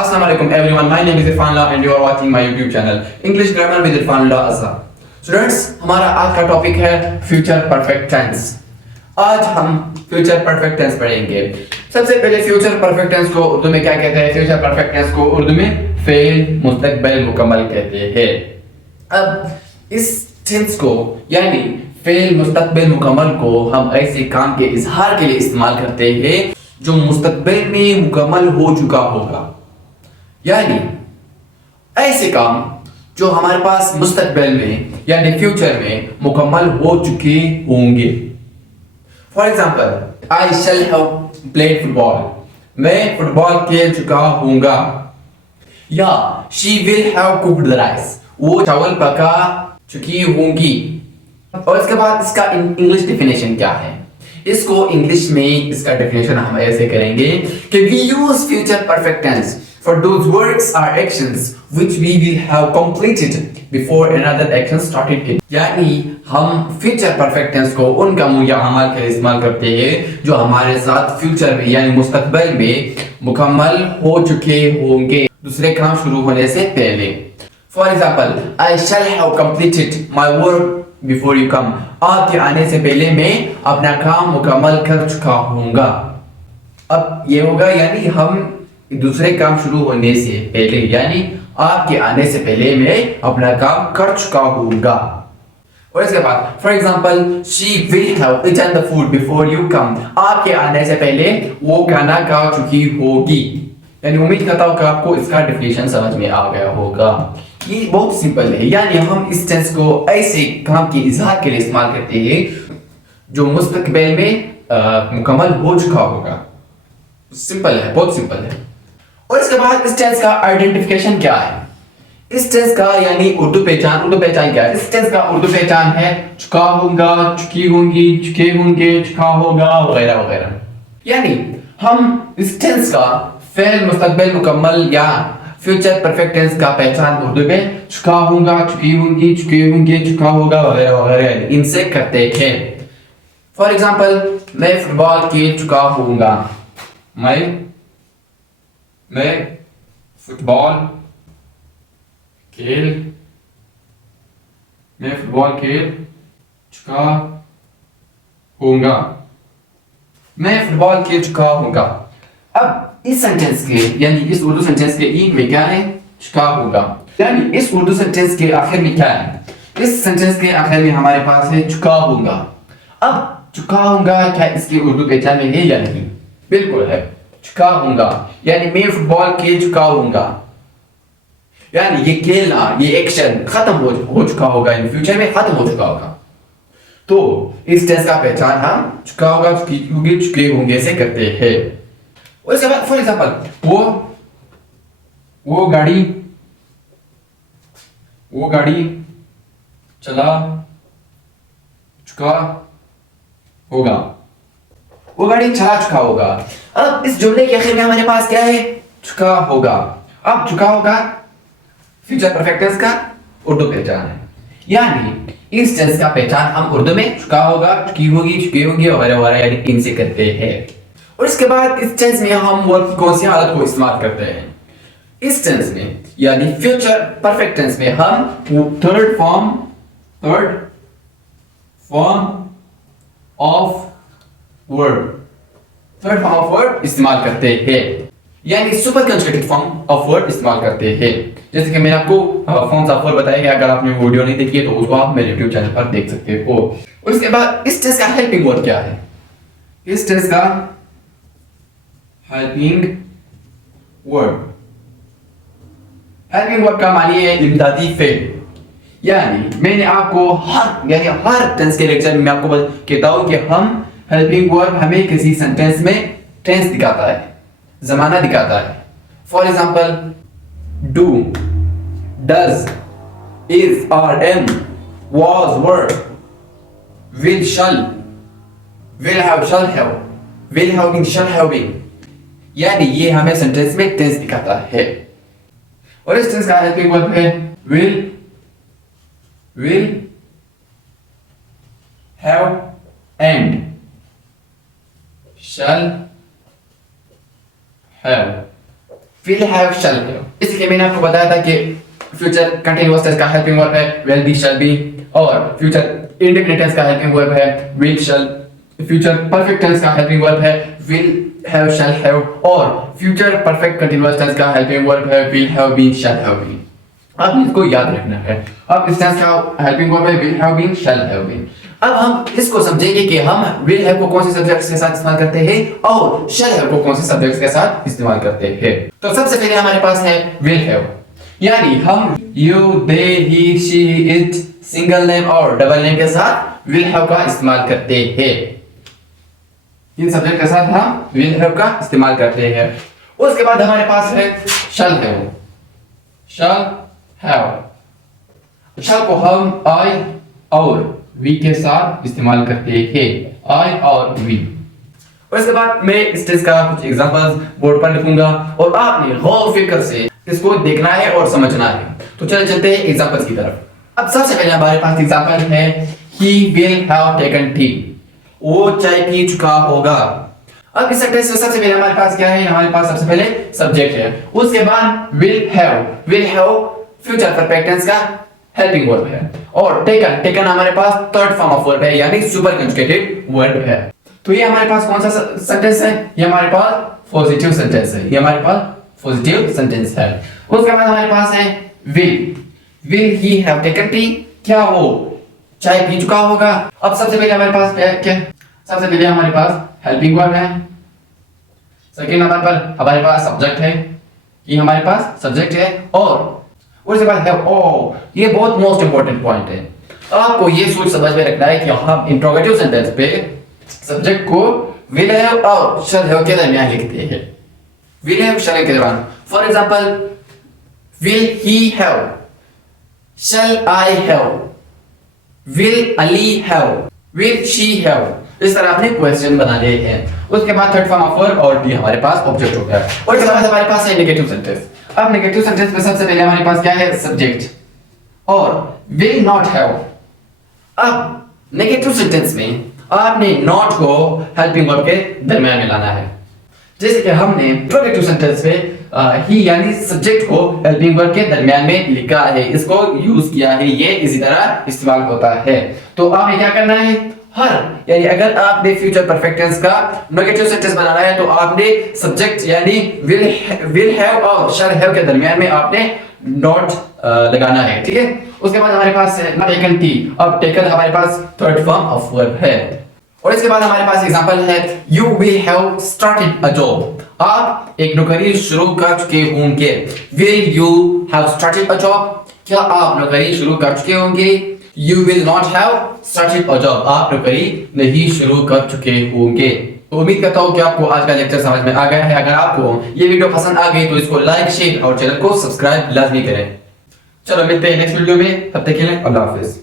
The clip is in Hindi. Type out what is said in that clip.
Assalamu alaikum everyone. My name is Irfanullah and you are watching my YouTube channel English Grammar with Irfanullah Azhar. Students, हमारा आज का टॉपिक है फ्यूचर परफेक्ट टेंस. आज हम फ्यूचर परफेक्ट टेंस पढ़ेंगे. सबसे पहले फ्यूचर परफेक्ट टेंस को उर्दू में क्या कहते हैं? फ्यूचर परफेक्ट टेंस को उर्दू में फेल मुस्तकबिल मुकम्मल कहते हैं. अब इस टेंस को यानी फेल मुस्तकबिल मुकम्मल को हम ऐसे काम के इजहार के लिए इस्तेमाल करते हैं जो मुस्तकबिल में मुकम्मल हो चुका होगा, यानी ऐसे काम जो हमारे पास मुस्तकबिल में यानी फ्यूचर में मुकम्मल हो चुके होंगे. For example, I shall have played football. मैं फुटबॉल खेल चुका होऊंगा. या she will have cooked the rice. वो चावल पका चुकी होंगी. और इसके बाद इसका इंग्लिश डेफिनेशन क्या है? इसको इंग्लिश में इसका डेफिनेशन हम ऐसे करेंगे कि we use future perfect tense for those words or actions which we will have completed before another action started. यानी हम फ्यूचर परफेक्ट टेंस को उन कामों या अमाल के लिए इस्तेमाल करते हैं जो हमारे साथ फ्यूचर में यानी मुस्तकबिल में मुकम्मल हो चुके होंगे दूसरे काम शुरू होने से पहले. For example, I shall have completed my work before you come. आपके आने से पहले मैं अपना काम मुकम्मल कर चुका होऊंगा. अब ये होगा यानी हम दूसरे काम शुरू होने से पहले यानी आपके आने से पहले मैं अपना काम कर चुका होऊंगा. और इसके बाद for example, she will have eaten the food before you come. आपके आने से पहले वो खाना खा चुकी होगी. यानी उम्मीद करता हूँ कि आपको इसका डेफिनेशन समझ में आ गया होगा. ये बहुत सिंपल है, यानी हम इस टेंस को ऐसे काम के इजहार के लिए इस्तेमाल करते हैं जो मुस्तकबिल में मुकम्मल हो चुका होगा. सिंपल है, बहुत सिंपल है. और इसके बाद इस टेंस का आइडेंटिफिकेशन क्या है? इस टेंस का यानी उर्दू पहचान क्या है? इस टेंस का उर्दू पहचान है चुका होगा, चुकी होंगी, चुके होंगे, चुका होगा वगैरह वगैरह. यानी हम इस टेंस का फेल मुस्तकबिल मुकम्मल या फ्यूचर परफेक्ट टेंस का पहचान उर्दू में चुका होगा, चुकी होंगी, चुके होंगे, चुका होगा वगैरह वगैरह इनसे करते हैं. फॉर एग्जाम्पल, मैं फुटबॉल खेल चुका होऊंगा. मैं फुटबॉल खेल चुका होऊंगा. मैं फुटबॉल खेल चुका होऊंगा. अब इस सेंटेंस के यानी इस उर्दू सेंटेंस के ई में क्या है? चुका होगा. यानी इस उर्दू सेंटेंस के आखिर में क्या है? इस सेंटेंस के आखिर में हमारे पास है चुका होगा. अब चुका होगा क्या इसकी उर्दू पहचान में है या नहीं? बिल्कुल है, चुका होगा. यानी मैं फुटबॉल खेल चुका होऊंगा. यानी ये खेलना, ये एक्शन खत्म हो चुका होगा, इन फ्यूचर में खत्म हो चुका होगा. तो इस टेंस का पहचान हम चुका होगा, चुकी होगी, चुके होंगे से करते हैं. और इसके बाद फॉर एग्जाम्पल, वो गाड़ी चला चुका होगा. वो गाड़ी चला चुका होगा. अब इस जुमले के आखिर में हमारे पास क्या है? चुका होगा. अब चुका होगा फ्यूचर परफेक्ट टेंस का उर्दू पहचान है. यानी इस टेंस का पहचान हम उर्दू में चुका होगा, चुकी होगी, चुके होंगे वगैरह वगैरह यानी इनसे करते हैं. और इसके बाद इस टेंस में हम वर्ब की कौन सी हालत को इस्तेमाल करते हैं? इस टेंस में यानी फ्यूचर परफेक्ट टेंस में हम थर्ड फॉर्म ऑफ वर्ब इस्तेमाल करते हैं. यानी super conjugated form of verb इस्तेमाल करते हैं. जैसे कि मैंने आपको फॉर्म्स ऑफ वर्ब बताया कि अगर आपने वीडियो नहीं देखी है तो उसको आप मेरे YouTube चैनल पर देख सकते हो. और इसके बाद इस टेंस का हेल्पिंग वर्ब क्या है? इस टेंस का हेल्पिंग वर्ब का मानी है इमदादी फेल. यानी मैंने आपको हर टेंस के लेक्चर में आपको कहता हूं कि हम हेल्पिंग वर्ब हमें किसी सेंटेंस में टेंस दिखाता है, जमाना दिखाता है. For example, do, does, is और am, was, were, will, shall, will have, shall have, will have been, shall have been. यानी ये हमें सेंटेंस में टेंस दिखाता है. और इस टेंस का हेल्पिंग वर्ब है will have and shall have. will have shall have। इसलिए मैंने आपको बताया था कि फ्यूचर कंटीन्यूअस टेंस का हेल्पिंग वर्ब है will be shall be, और फ्यूचर इंडेफिनिट टेंस का हेल्पिंग वर्ब है will shall, future perfect tense का हेल्पिंग वर्ब है will have shall have, और फ्यूचर परफेक्ट कंटीन्यूअस टेंस का हेल्पिंग वर्ब है will have been shall have been। अब इसको याद रखना है। अब इस टेंस का हेल्पिंग वर्ब है will have been shall have been। अब हम इसको समझेंगे कि हम will have को कौन से सब्जेक्ट्स के साथ इस्तेमाल करते हैं और shall have को कौन से सब्जेक्ट्स के साथ इस्तेमाल करते हैं। तो सबसे पहले हमारे पास है will have, यानी हम you, they, he, she, it, single name और डबल नेम के साथ will have का इस्तेमाल करते हैं। इन सब्जेक्ट के साथ हम will have का इस्तेमाल करते हैं। उसके बाद हमारे पास है shall have। shall have, shall को हम I और we के साथ इस्तेमाल करते हैं, I और we। और इसके बाद मैं इस टेस्ट का कुछ एग्जांपल्स बोर्ड पर लिखूंगा और आपने गौर फिक्र से इसको देखना है और समझना है। तो चलिए चलते हैं एग्जांपल्स की तरफ। अब सबसे पहले हमारे पास एग्जांपल है he will have taken tea, वो चाय पी चुका होगा। अब इस सेंटेंस में सबसे पहले हमारे पास क्या है, हमारे पास सबसे पहले सब्जेक्ट है, उसके बाद will have future perfect tense का हेल्पिंग वर्ब है, और टेकन हमारे पास थर्ड फॉर्म ऑफ वर्ब है यानी सुपर कंजुगेटेड वर्ब है। तो ये हमारे पास कौन सा सेंटेंस है, ये हमारे पास पॉजिटिव सेंटेंस है, ये हमारे पास पॉजिटिव सेंटेंस है। उसके बाद हमारे पास है will he have taken tea, क्या वो चाय पी चुका होगा। अब सबसे पहले हमारे पास क्या, सबसे पहले हमारे पास हेल्पिंग वर्ब है, सेकंड नंबर पर हमारे पास सब्जेक्ट है, ये हमारे पास सब्जेक्ट है, और उसके बाद है ओ, ये बहुत मोस्ट इंपॉर्टेंट पॉइंट है। आपको ये सोच समझ में रखना है कि हम इंट्रोगेटिव सेंटेंस पे सब्जेक्ट को will have और shall have के दरमियान लिखते हैं। will have shall have के दरमियान, for example will he have, shall I have, will Ali have, will she have, इस तरह आपने क्वेश्चन बना लिए हैं। उसके बाद थर्ड फॉर्म ऑफ वर्ब और डी हमारे पास ऑब्जेक्ट हो गया, और इसके बाद हमारे पास है नेगेटिव सेंटेंस। अब नेगेटिव सेंटेंस में सबसे पहले हमारे पास क्या है, सब्जेक्ट और will not have। अब नेगेटिव सेंटेंस में आपने नॉट को हेल्पिंग वर्ब के दरमियान में लाना है, जैसे कि हमने इंट्रोगेटिव सेंटेंस में ही यानी सब्जेक्ट को हेल्पिंग वर्ब के दरमियान में लिखा है, इसको यूज किया है, ये इसी तरह इस्तेमाल होता है। तो आपने क्या करना है, हर यानी अगर आपने फ्यूचर परफेक्ट टेंस का नेगेटिव सेंटेंस बनाना है तो आपने सब्जेक्ट यानी will have और shall have के दरमियान में आपने नॉट लगाना है, ठीक है। उसके बाद हमारे पास है टेकन टी। अब टेकन हमारे पास थर्ड फॉर्म ऑफ वर्ब है, और इसके बाद हमारे पास एग्जांपल है you will have started a job, आप एक नौकरी शुरू कर चुके होंगे। will you have started a job, क्या आप नौकरी शुरू कर चुके होंगे। You will not have started a job, आप नौकरी नहीं शुरू कर चुके होंगे। तो उम्मीद करता हूँ कि आपको आज का लेक्चर समझ में आ गया है। अगर आपको ये वीडियो पसंद आ गई तो इसको लाइक, शेयर और चैनल को सब्सक्राइब लाजमी करें। चलो मिलते हैं नेक्स्ट वीडियो में, तब तक के लिए अल्लाह हाफिज।